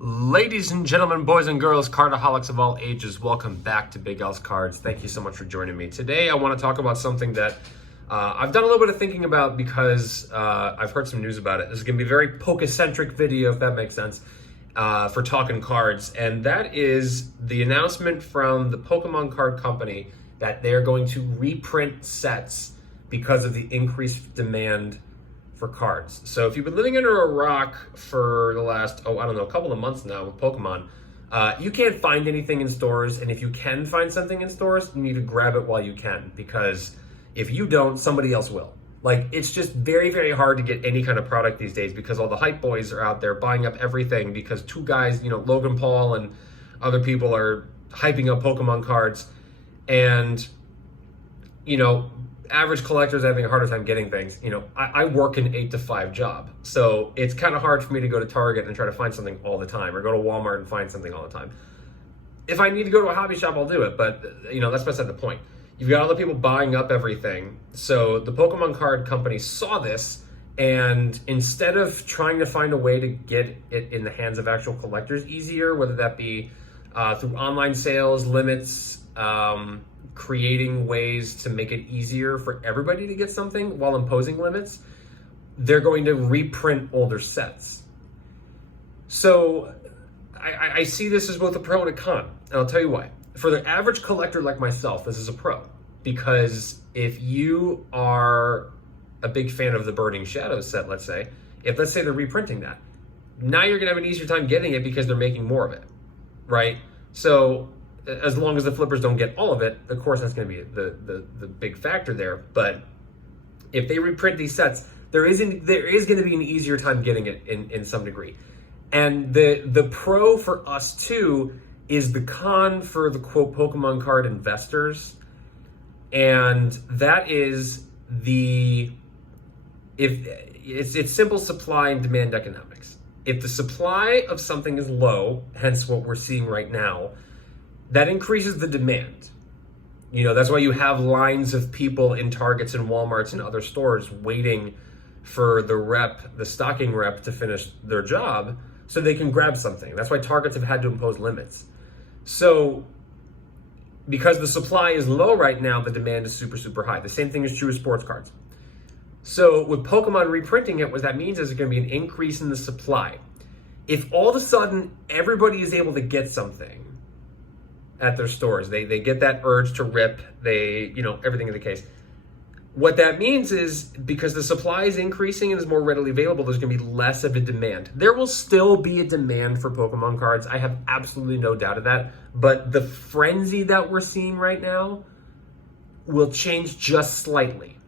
Ladies and gentlemen, boys and girls, cardaholics of all ages, welcome back to Big L's Cards. Thank you so much for joining me. Today I want to talk about something that I've done a little bit of thinking about because I've heard some news about it. This is going to be a very Poke-centric video, if that makes sense, for Talkin Cards. And that is the announcement from the Pokemon card company that they're going to reprint sets because of the increased demand for cards. So if you've been living under a rock for the last, a couple of months now with Pokemon, you can't find anything in stores. And if you can find something in stores, you need to grab it while you can, because if you don't, somebody else will. Like, it's just very, very hard to get any kind of product these days because all the hype boys are out there buying up everything because two guys, Logan Paul and other people are hyping up Pokemon cards. And, average collectors having a harder time getting things. I work an 8 to 5 job, so it's kind of hard for me to go to Target and try to find something all the time, or go to Walmart and find something all the time. If I need to go to a hobby shop, I'll do it, but that's beside the point. You've got all the people buying up everything. So the Pokemon card company saw this, and instead of trying to find a way to get it in the hands of actual collectors easier, whether that be through online sales, limits, creating ways to make it easier for everybody to get something while imposing limits, they're going to reprint older sets. So I see this as both a pro and a con, and I'll tell you why. For the average collector like myself, this is a pro, because if you are a big fan of the Burning Shadows set, let's say they're reprinting that, now you're gonna have an easier time getting it because they're making more of it, right? So as long as the flippers don't get all of it, of course that's going to be the big factor there. But if they reprint these sets, there is going to be an easier time getting it in some degree. And the pro for us too is the con for the quote Pokemon card investors, and that is it's simple supply and demand economics. If the supply of something is low, hence what we're seeing right now, that increases the demand. That's why you have lines of people in Targets and Walmarts and other stores waiting for the stocking rep to finish their job so they can grab something. That's why Targets have had to impose limits. So because the supply is low right now, the demand is super, super high. The same thing is true with sports cards. So with Pokemon reprinting it, what that means is there's going to be an increase in the supply. If all of a sudden everybody is able to get something at their stores, they get that urge to rip, everything in the case. What that means is, because the supply is increasing and is more readily available, there's going to be less of a demand. There will still be a demand for Pokemon cards. I have absolutely no doubt of that. But the frenzy that we're seeing right now will change just slightly.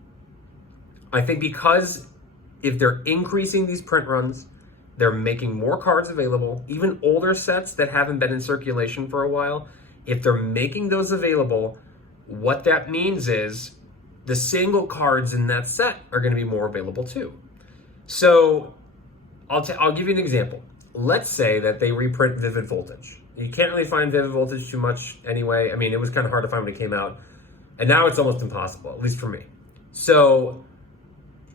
I think because if they're increasing these print runs, they're making more cards available, even older sets that haven't been in circulation for a while. If they're making those available, what that means is the single cards in that set are going to be more available too. So I'll give you an example. Let's say that they reprint Vivid Voltage. You can't really find Vivid Voltage too much anyway. I mean, it was kind of hard to find when it came out, and now it's almost impossible, at least for me. So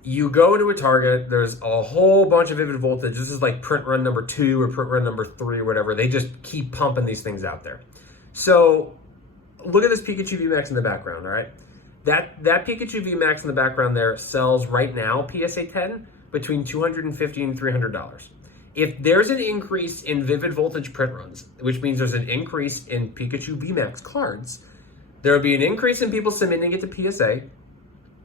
you go into a Target, there's a whole bunch of Vivid Voltage. This is like print run number 2 or print run number 3 or whatever. They just keep pumping these things out there. So look at this Pikachu VMAX in the background, all right? That Pikachu VMAX in the background there sells right now, PSA 10, between $250 and $300. If there's an increase in Vivid Voltage print runs, which means there's an increase in Pikachu VMAX cards, there will be an increase in people submitting it to PSA,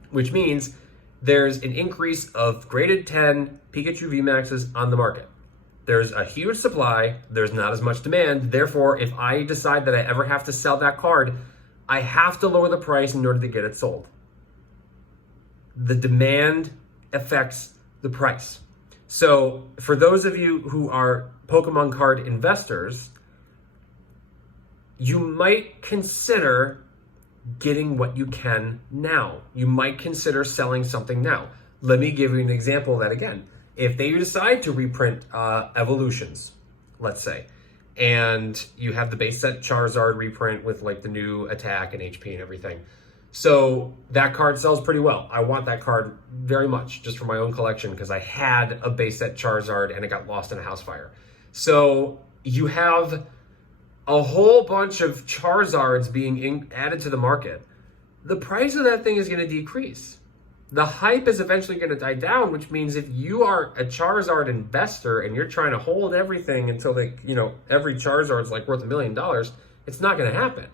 which means there's an increase of graded 10 Pikachu VMAXs on the market. There's a huge supply, there's not as much demand. Therefore, if I decide that I ever have to sell that card, I have to lower the price in order to get it sold. The demand affects the price. So for those of you who are Pokemon card investors, you might consider getting what you can now. You might consider selling something now. Let me give you an example of that again. If they decide to reprint Evolutions, let's say, and you have the base set Charizard reprint with like the new attack and HP and everything, So that card sells pretty well. I want that card very much just for my own collection because I had a base set Charizard and it got lost in a house fire. So you have a whole bunch of Charizards being added to the market. The price of that thing is going to decrease. The hype is eventually going to die down, which means if you are a Charizard investor and you're trying to hold everything until every Charizard is like worth $1 million, it's not going to happen.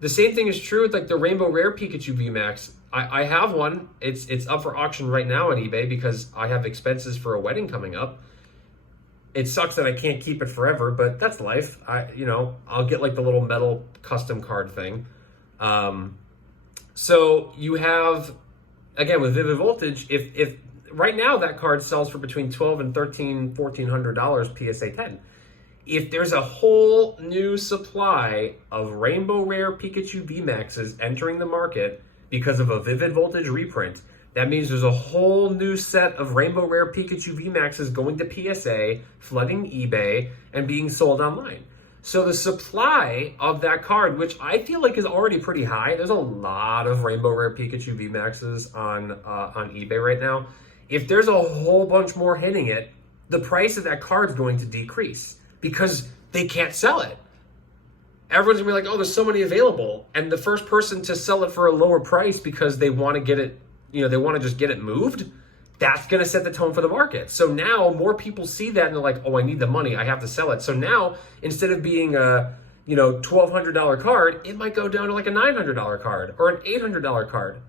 The same thing is true with like the Rainbow Rare Pikachu VMAX. I have one. It's up for auction right now on eBay because I have expenses for a wedding coming up. It sucks that I can't keep it forever, but that's life. I'll get like the little metal custom card thing. So you have, again, with Vivid Voltage, if right now that card sells for between $1,200 and $1,400 PSA 10. If there's a whole new supply of Rainbow Rare Pikachu VMAXs entering the market because of a Vivid Voltage reprint, that means there's a whole new set of Rainbow Rare Pikachu VMAXs going to PSA, flooding eBay, and being sold online. So the supply of that card, which I feel like is already pretty high, there's a lot of Rainbow Rare Pikachu VMAXs on eBay right now. If there's a whole bunch more hitting it, the price of that card is going to decrease because they can't sell it. Everyone's gonna be like, oh, there's so many available. And the first person to sell it for a lower price because they want to get it, they want to just get it moved, that's going to set the tone for the market. So now more people see that and they're like, oh, I need the money, I have to sell it. So now instead of being a $1,200 card, it might go down to like a $900 card or an $800 card.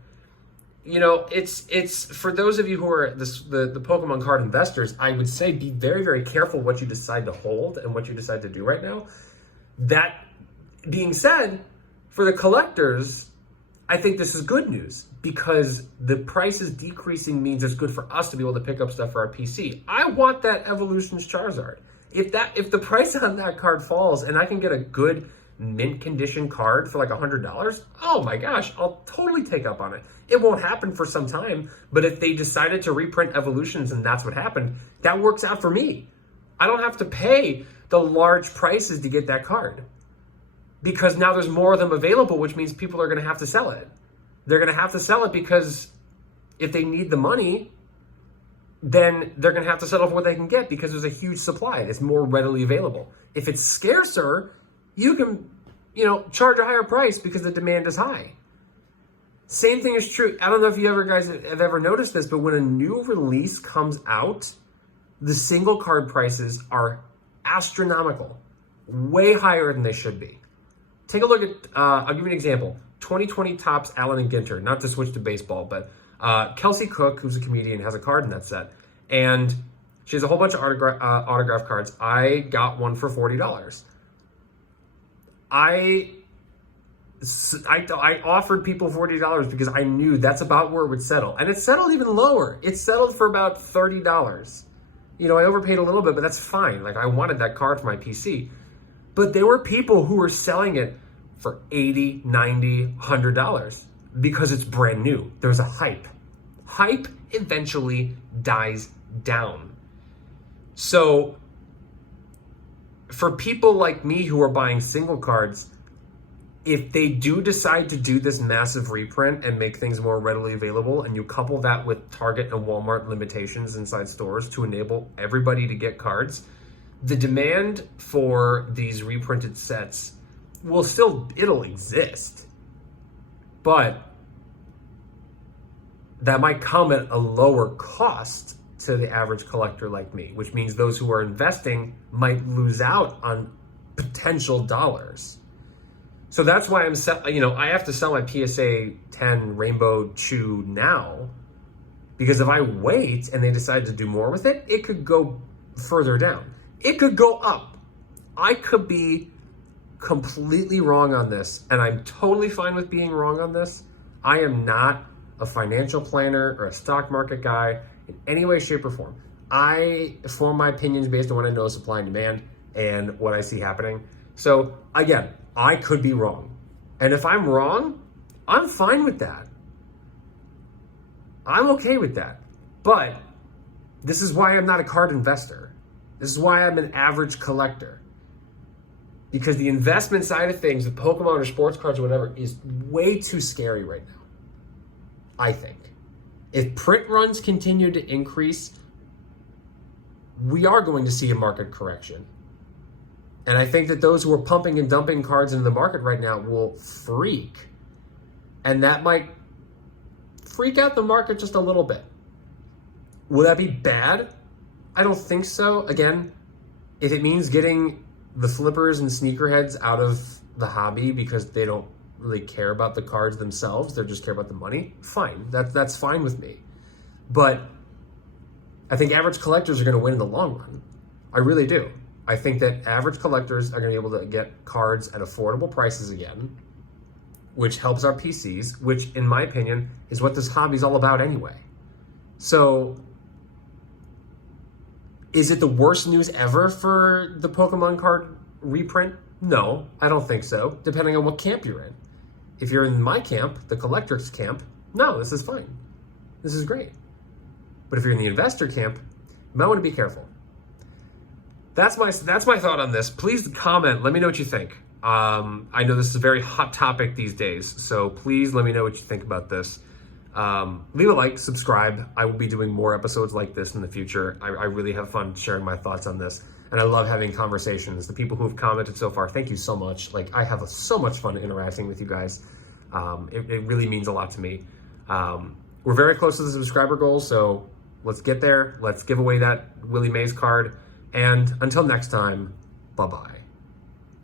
It's for those of you who are the Pokemon card investors, I would say be very, very careful what you decide to hold and what you decide to do right now. That being said, for the collectors, I think this is good news because the price is decreasing means it's good for us to be able to pick up stuff for our PC. I want that Evolutions Charizard. If the price on that card falls and I can get a good mint condition card for like $100, oh my gosh, I'll totally take up on it. It won't happen for some time, but if they decided to reprint Evolutions and that's what happened, that works out for me. I don't have to pay the large prices to get that card because now there's more of them available, which means people are going to have to sell it. They're going to have to sell it because if they need the money, then they're going to have to settle for what they can get because there's a huge supply. It's more readily available. If it's scarcer, you can, charge a higher price because the demand is high. Same thing is true. I don't know if you guys have ever noticed this, but when a new release comes out, the single card prices are astronomical, way higher than they should be. Take a look at, I'll give you an example. 2020 Topps Allen and Ginter, not to switch to baseball, but Kelsey Cook, who's a comedian, has a card in that set. And she has a whole bunch of autograph cards. I got one for $40. I offered people $40 because I knew that's about where it would settle. And it settled even lower. It settled for about $30. I overpaid a little bit, but that's fine. Like, I wanted that card for my PC. But there were people who were selling it for $80, $90, $100 because it's brand new. There's a hype. Hype eventually dies down. So for people like me who are buying single cards, if they do decide to do this massive reprint and make things more readily available, and you couple that with Target and Walmart limitations inside stores to enable everybody to get cards, the demand for these reprinted sets it'll exist, but that might come at a lower cost to the average collector like me, which means those who are investing might lose out on potential dollars. So that's why I have to sell my PSA 10 Rainbow Chew now, because if I wait and they decide to do more with it, it could go further down. It could go up. I could be completely wrong on this, and I'm totally fine with being wrong on this. I am not a financial planner or a stock market guy in any way, shape, or form. I form my opinions based on what I know of supply and demand and what I see happening. So again, I could be wrong. And if I'm wrong, I'm fine with that. I'm okay with that. But this is why I'm not a card investor. This is why I'm an average collector. Because the investment side of things, the Pokemon or sports cards or whatever, is way too scary right now, I think. If print runs continue to increase, we are going to see a market correction. And I think that those who are pumping and dumping cards into the market right now will freak. And that might freak out the market just a little bit. Will that be bad? I don't think so. Again, if it means getting the flippers and sneakerheads out of the hobby because they don't really care about the cards themselves, they just care about the money, fine. That's fine with me. But I think average collectors are going to win in the long run. I really do. I think that average collectors are going to be able to get cards at affordable prices again, which helps our PCs, which, in my opinion, is what this hobby is all about anyway. So, is it the worst news ever for the Pokemon card reprint? No, I don't think so, depending on what camp you're in. If you're in my camp, the collector's camp, no, this is fine. This is great. But if you're in the investor camp, you might want to be careful. That's my thought on this. Please comment. Let me know what you think. I know this is a very hot topic these days, so please let me know what you think about this. Leave a like, subscribe. I will be doing more episodes like this in the future. I really have fun sharing my thoughts on this, and I love having conversations. The people who have commented so far, thank you so much. Like, I have so much fun interacting with you guys. It really means a lot to me. We're very close to the subscriber goal, so let's get there. Let's give away that Willie Mays card. And until next time, bye-bye.